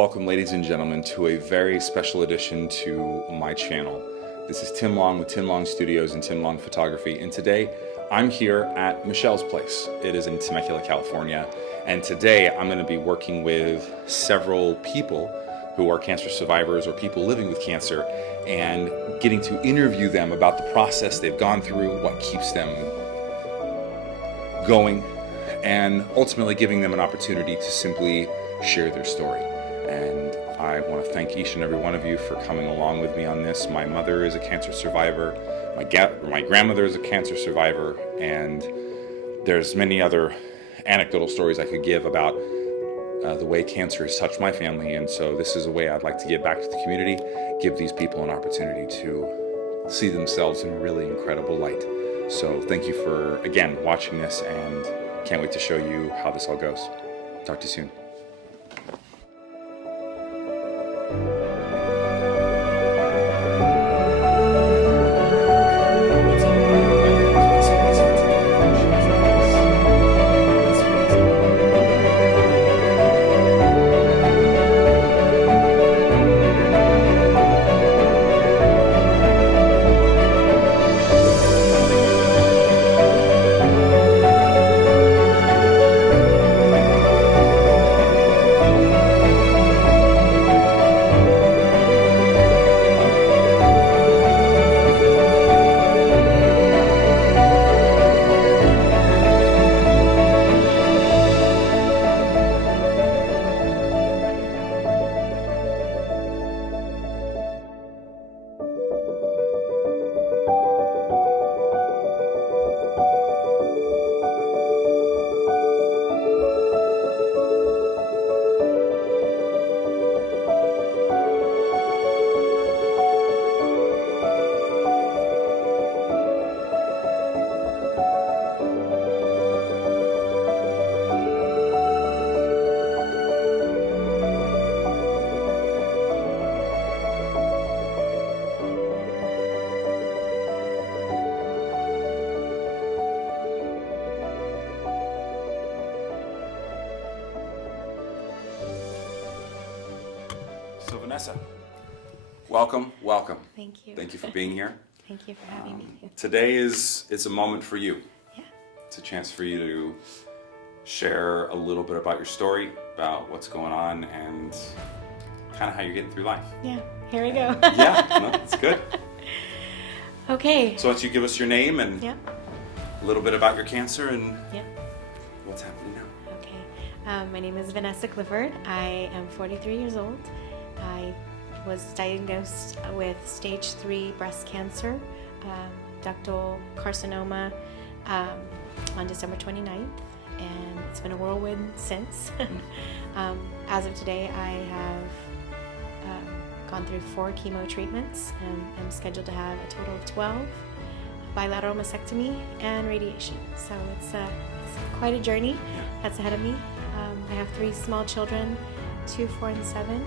Welcome, ladies and gentlemen, to a very special edition to my channel. This is Tim Long with Tim Long Studios and Tim Long Photography, and today I'm here at Michelle's place. It is in Temecula, California, and today I'm going to be working with several people who are cancer survivors or people living with cancer and getting to interview them about the process they've gone through, what keeps them going, and ultimately giving them an opportunity to simply share their story. And I want to thank each and every one of you for coming along with me on this. My mother is a cancer survivor, my grandmother is a cancer survivor, and there's many other anecdotal stories I could give about the way cancer has touched my family. And so this is a way I'd like to give back to the community, give these people an opportunity to see themselves in a really incredible light. So thank you for, again, watching this, and can't wait to show you how this all goes. Talk to you soon. So Vanessa, welcome. Thank you. Thank you for being here. Thank you for having me. Today it's a moment for you. Yeah. It's a chance for you to share a little bit about your story, about what's going on, and kind of how you're getting through life. Yeah. Here we go. Yeah, no, it's good. Okay. So why don't you give us your name and Yeah. a little bit about your cancer and Yeah. what's happening now. Okay. My name is Vanessa Clifford. I am 43 years old. I was diagnosed with stage 3 breast cancer, ductal carcinoma, on December 29th, and it's been a whirlwind since. As of today, I have gone through 4 chemo treatments, and I'm scheduled to have a total of 12, bilateral mastectomy, and radiation. So it's quite a journey that's ahead of me. I have 3 small children, 2, 4, and 7,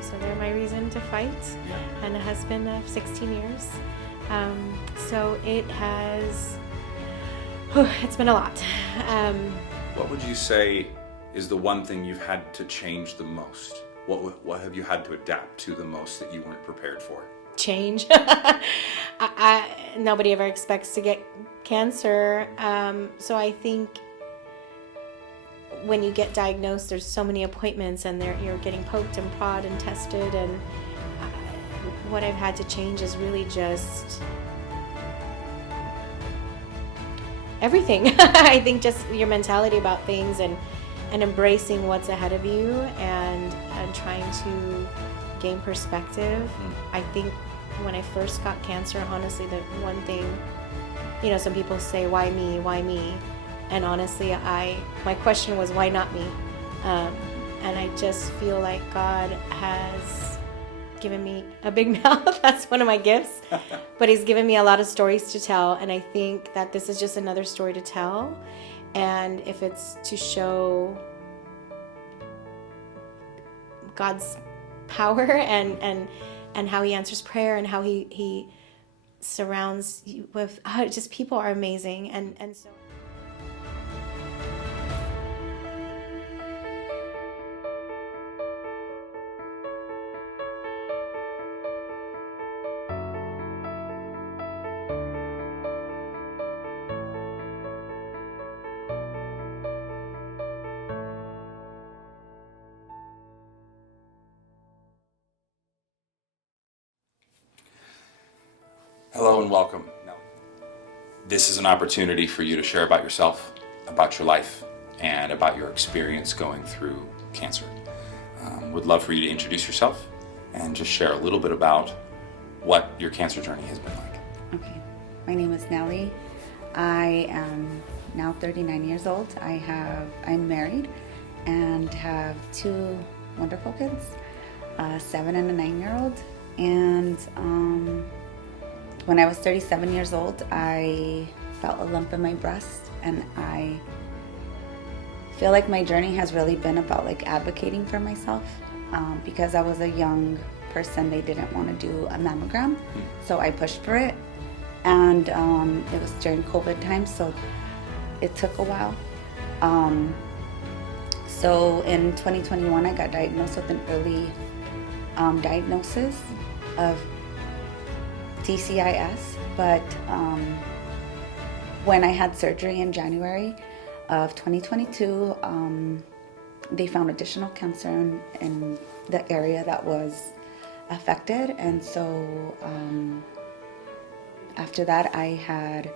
so they're my reason to fight, and a husband of 16 years. So it's been a lot. What would you say is the one thing you've had to change the most? What have you had to adapt to the most that you weren't prepared for? Change. Nobody ever expects to get cancer, so I think when you get diagnosed, there's so many appointments, and you're getting poked and prodded and tested, and what I've had to change is really just everything. I think just your mentality about things, and embracing what's ahead of you, and trying to gain perspective. I think when I first got cancer, honestly, the one thing, some people say, why me, why me? And honestly, my question was, why not me? And I just feel like God has given me a big mouth. That's one of my gifts. But He's given me a lot of stories to tell, and I think that this is just another story to tell. And if it's to show God's power and how He answers prayer, and how He surrounds you with, just people are amazing. And so Hello and welcome. This is an opportunity for you to share about yourself, about your life, and about your experience going through cancer. Would love for you to introduce yourself and just share a little bit about what your cancer journey has been like. Okay, my name is Nellie. I am now 39 years old. I'm married and have two wonderful kids, a 7 and a 9-year-old. And when I was 37 years old, I felt a lump in my breast, and I feel like my journey has really been about like advocating for myself. Because I was a young person, they didn't want to do a mammogram, so I pushed for it. And it was during COVID time, so it took a while. So in 2021, I got diagnosed with an early diagnosis of DCIS, but when I had surgery in January of 2022, they found additional cancer in the area that was affected, and so after that I had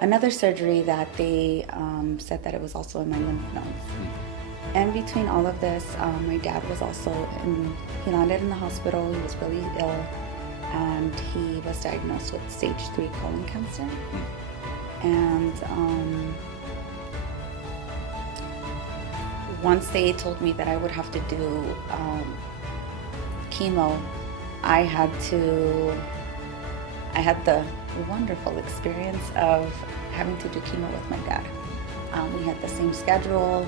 another surgery that they said that it was also in my lymph nodes. And between all of this, my dad was also he landed in the hospital. He was really ill, and he was diagnosed with stage 3 colon cancer. And once they told me that I would have to do chemo, I had the wonderful experience of having to do chemo with my dad. We had the same schedule,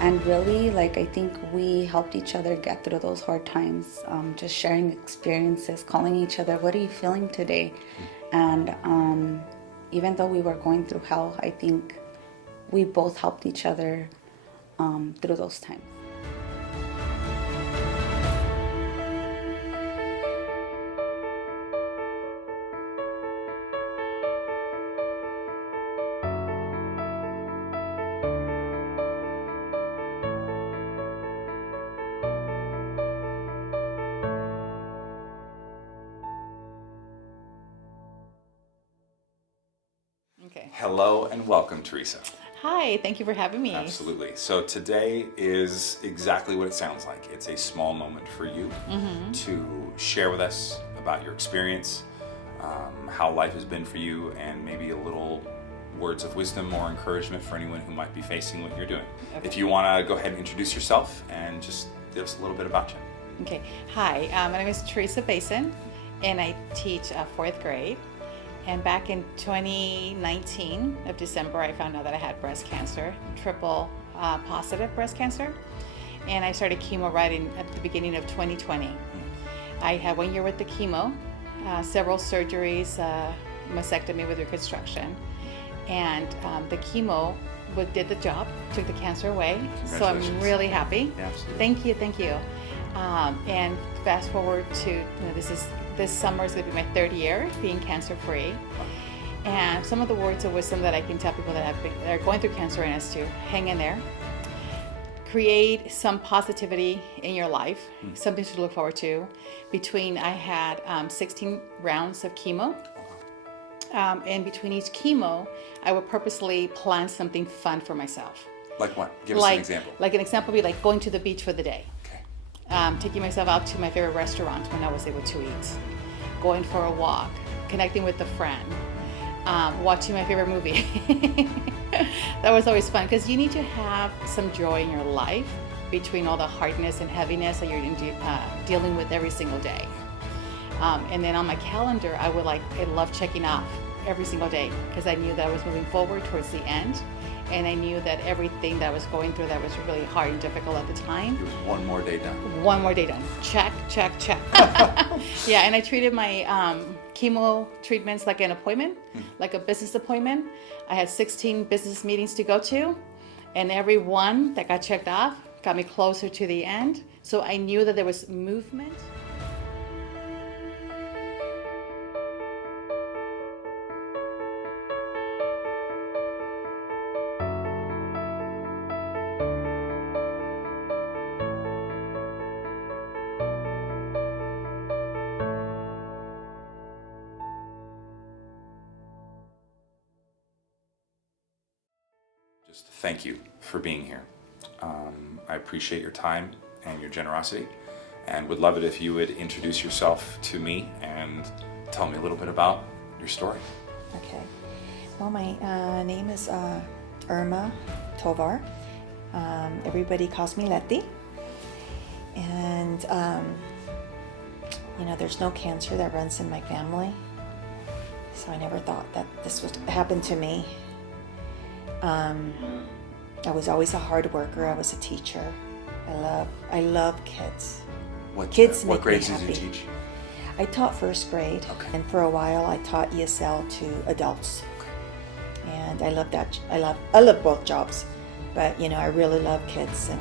and really, like, I think we helped each other get through those hard times, just sharing experiences, calling each other, what are you feeling today? And even though we were going through hell, I think we both helped each other through those times. Okay. Hello and welcome, Teresa. Hi, thank you for having me. Absolutely. So today is exactly what it sounds like. It's a small moment for you to share with us about your experience, how life has been for you, and maybe a little words of wisdom or encouragement for anyone who might be facing what you're doing. Okay. If you want to go ahead and introduce yourself and just give us a little bit about you. Okay. Hi, my name is Teresa Basin, and I teach 4th grade. And back in 2019 of December, I found out that I had breast cancer, triple positive breast cancer. And I started chemo right at the beginning of 2020. I had 1 year with the chemo, several surgeries, mastectomy with reconstruction. And the chemo did the job, took the cancer away. So I'm really happy. Yeah, absolutely. Thank you. And fast forward to, this summer is going to be my 3rd year being cancer-free. And some of the words of wisdom that I can tell people that are going through cancer is to hang in there. Create some positivity in your life, something to look forward to. I had 16 rounds of chemo. And between each chemo, I would purposely plan something fun for myself. Like what? Give us an example. Like an example would be like going to the beach for the day. Okay. Taking myself out to my favorite restaurant when I was able to eat, going for a walk, connecting with a friend, watching my favorite movie. That was always fun because you need to have some joy in your life between all the hardness and heaviness that you're dealing with every single day. And then on my calendar, I love checking off every single day because I knew that I was moving forward towards the end. And I knew that everything that I was going through that was really hard and difficult at the time. It was one more day done. One more day done. Check, check, check. Yeah, and I treated my chemo treatments like an appointment, like a business appointment. I had 16 business meetings to go to, and every one that got checked off got me closer to the end. So I knew that there was movement. thank you for being here. I appreciate your time and your generosity, and would love it if you would introduce yourself to me and tell me a little bit about your story. Okay. Well, my name is Irma Tovar. Everybody calls me Letty. And, there's no cancer that runs in my family. So I never thought that this would happen to me. I was always a hard worker. I was a teacher. I love kids. What Make grades me did you happy. teach? I taught first grade, Okay. and for a while I taught ESL to adults. And I love that. I love both jobs, but I really love kids, and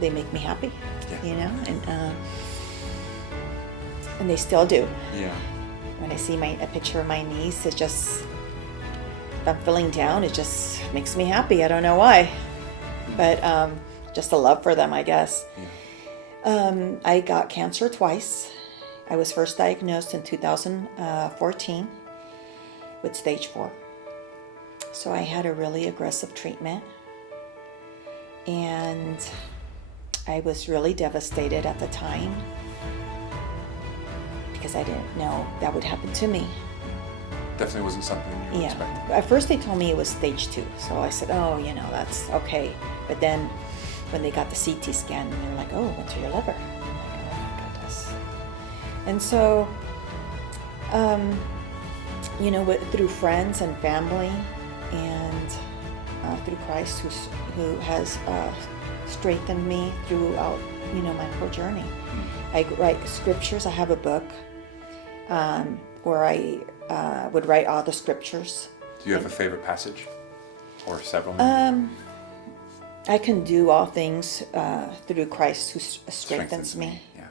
they make me happy. Yeah. And they still do. Yeah. When I see a picture of my niece, it just, if I'm feeling down, it just makes me happy. I don't know why, but just a love for them, I guess. Yeah. I got cancer twice. I was first diagnosed in 2014 with stage 4. So I had a really aggressive treatment, and I was really devastated at the time because I didn't know that would happen to me. Definitely wasn't something you were Yeah. expecting. At first they told me it was stage 2. So I said, oh, that's okay. But then when they got the CT scan, they're like, oh, went to your liver. I'm like, oh my goodness. And so, through friends and family and through Christ who has strengthened me throughout, my whole journey. I write scriptures. I have a book where I would write all the scriptures. Do you have a favorite passage or several? I can do all things through Christ who strengthens me. Yeah.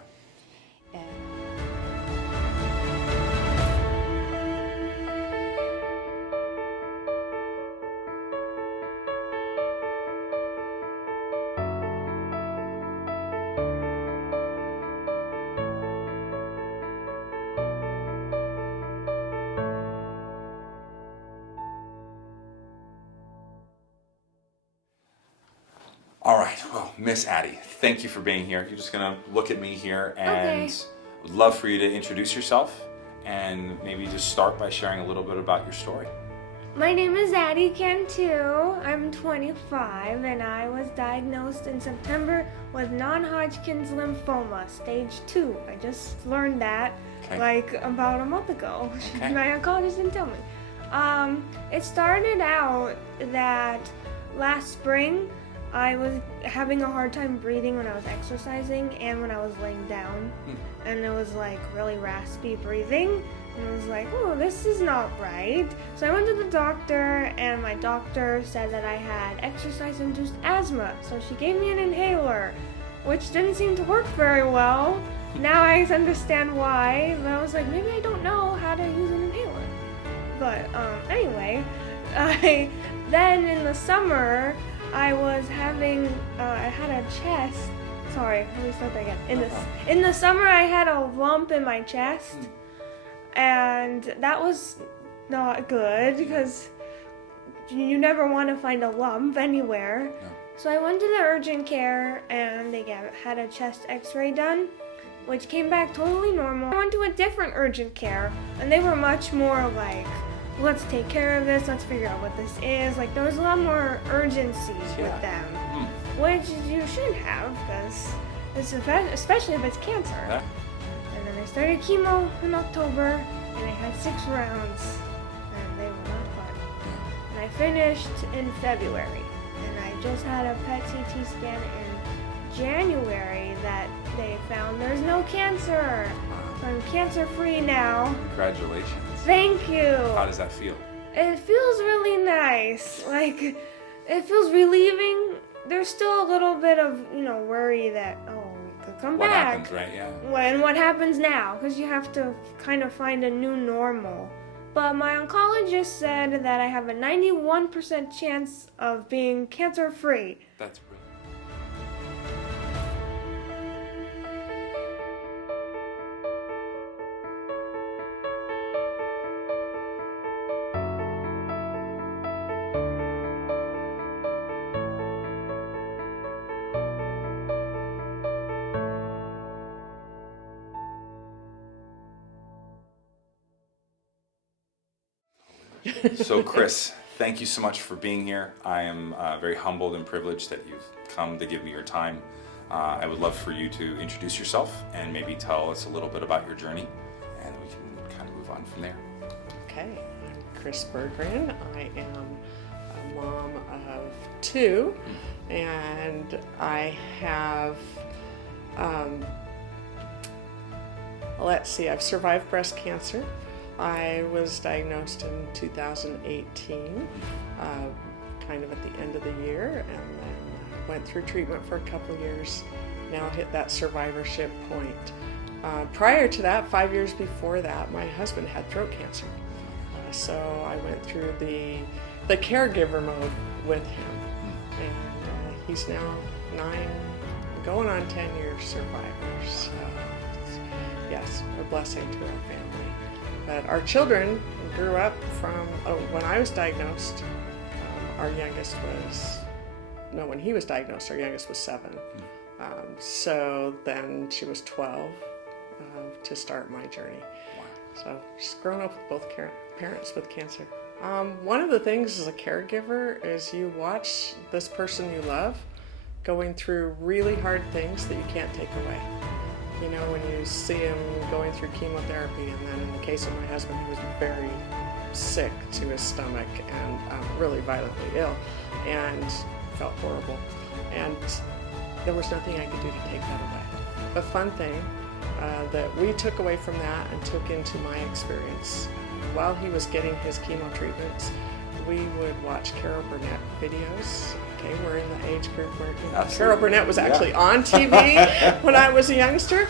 All right, well, Miss Addie, thank you for being here. You're just gonna look at me here, and Okay. would love for you to introduce yourself and maybe just start by sharing a little bit about your story. My name is Addie Cantu. I'm 25 and I was diagnosed in September with non-Hodgkin's lymphoma, stage 2. I just learned that about a month ago. Okay. My oncologist didn't tell me. It started out that last spring I was having a hard time breathing when I was exercising and when I was laying down. And it was really raspy breathing. And I was like, oh, this is not right. So I went to the doctor, and my doctor said that I had exercise-induced asthma. So she gave me an inhaler, which didn't seem to work very well. Now I understand why, but I was like, maybe I don't know how to use an inhaler. But anyway, then in the summer, I was having, I had a chest. Sorry, let me start that again. In the summer, I had a lump in my chest. And that was not good because you never want to find a lump anywhere. No. So I went to the urgent care and they had a chest x-ray done, which came back totally normal. I went to a different urgent care and they were much more like, let's take care of this, let's figure out what this is. There was a lot more urgency with them, which you shouldn't have because especially if it's cancer. Yeah. And then I started chemo in October, and I had 6 rounds, and they were not fun. And I finished in February, and I just had a PET CT scan in January that they found there's no cancer. So I'm cancer-free now. Congratulations. Thank you. How does that feel? It feels really nice. It feels relieving. There's still a little bit of, worry that, it could come What back. happens, right? Yeah. And what happens now? Because you have to kind of find a new normal. But my oncologist said that I have a 91% chance of being cancer-free. That's brilliant. So Chris, thank you so much for being here. I am very humbled and privileged that you've come to give me your time. I would love for you to introduce yourself and maybe tell us a little bit about your journey, and we can kind of move on from there. Okay, I'm Chris Berggren. I am a mom of 2, and I have, let's see, I've survived breast cancer. I was diagnosed in 2018, kind of at the end of the year, and then went through treatment for a couple of years. Now hit that survivorship point. Prior to that, 5 years before that, my husband had throat cancer. So I went through the caregiver mode with him, and he's now 9, going on 10 years survivor. So yes, a blessing to our family. But our children grew up from when I was diagnosed. Our youngest was when he was diagnosed, our youngest was 7. So then she was 12 to start my journey. So she's grown up with both parents with cancer. One of the things as a caregiver is you watch this person you love going through really hard things that you can't take away. You know, when you see him going through chemotherapy, and then in the case of my husband, he was very sick to his stomach and really violently ill and felt horrible. And there was nothing I could do to take that away. The fun thing that we took away from that and took into my experience, while he was getting his chemo treatments, we would watch Carol Burnett videos. Okay, we're in the age group where Carol Burnett was actually on TV when I was a youngster.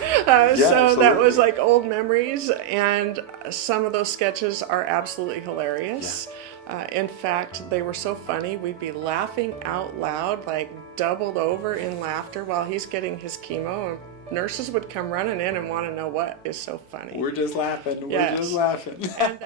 So that was like old memories, and some of those sketches are absolutely hilarious. In fact, they were so funny, we'd be laughing out loud, like doubled over in laughter while he's getting his chemo. And nurses would come running in and want to know what is so funny. We're just laughing. Yes. We're just laughing. And